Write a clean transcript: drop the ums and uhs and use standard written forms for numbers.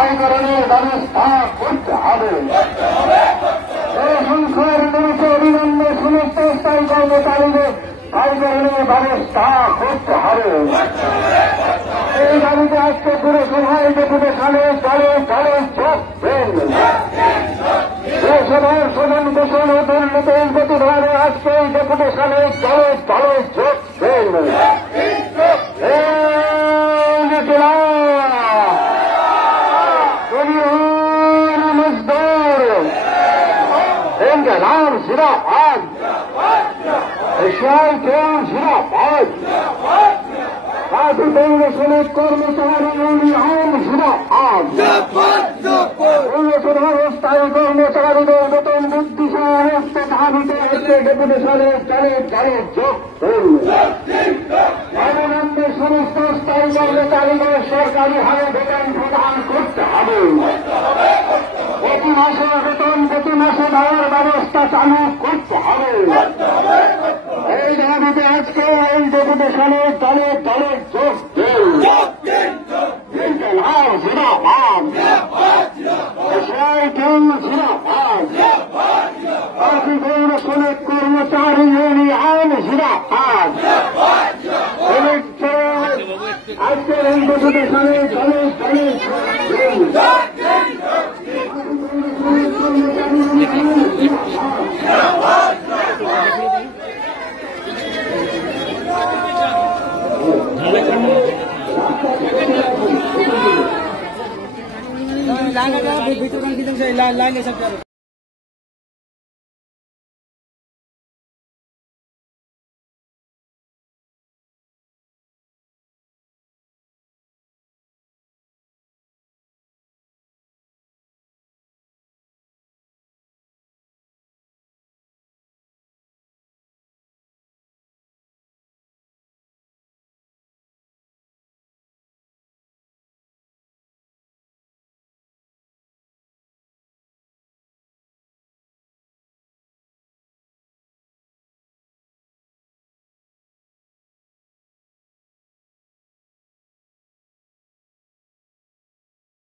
স্থায়ীকরণের ব্যবস্থা করতে হবে। এই সংখ্যার নিমিত্তে অবিলম্বে সমস্ত স্থায়ী কর্মচারীদের স্থায়ীকরণের ব্যবস্থা করতে হবে। এই দাবিতে আজকে পুরসভায় ডেপুটেশনে দলে দলে যোগ দেন। পুরসভার প্রধান ঘোষণ ও দুর্নীতির প্রতিবাদে আজকে এই ডেপুটেশনে দলে দলে যোগ দেন। नाम जिंदाबाद, एशियाई खेल जिंदाबाद, भारतीय श्रमिक कर्मचारी यूनियन जिंदाबाद, স্থায়ী কর্মচারীদের বেতন বৃদ্ধি সহ দাবিতে আজকে ডেপুটেশনে দলে দলে যোগ করুন। অবিলম্বে সমস্ত স্থায়ী কর্মচারীদের সরকারি হারে বেতন প্রদান করতে হবে। প্রতি মাসে বেতন প্রতি মাসে দেওয়ার ব্যবস্থা চালু করতে হবে। এই দাবিতে আজকে এই ডেপুটেশনে দলে দলে যোগ দিন। জিন্দাবাদ, এশিয়াই খেল জিন্দাবাদ, ভারতীয় শ্রমিক কর্মচারী ইউনিয়ন জিন্দাবাদ। আজকের এই ডেপুটেশনে দলে দলে लाइन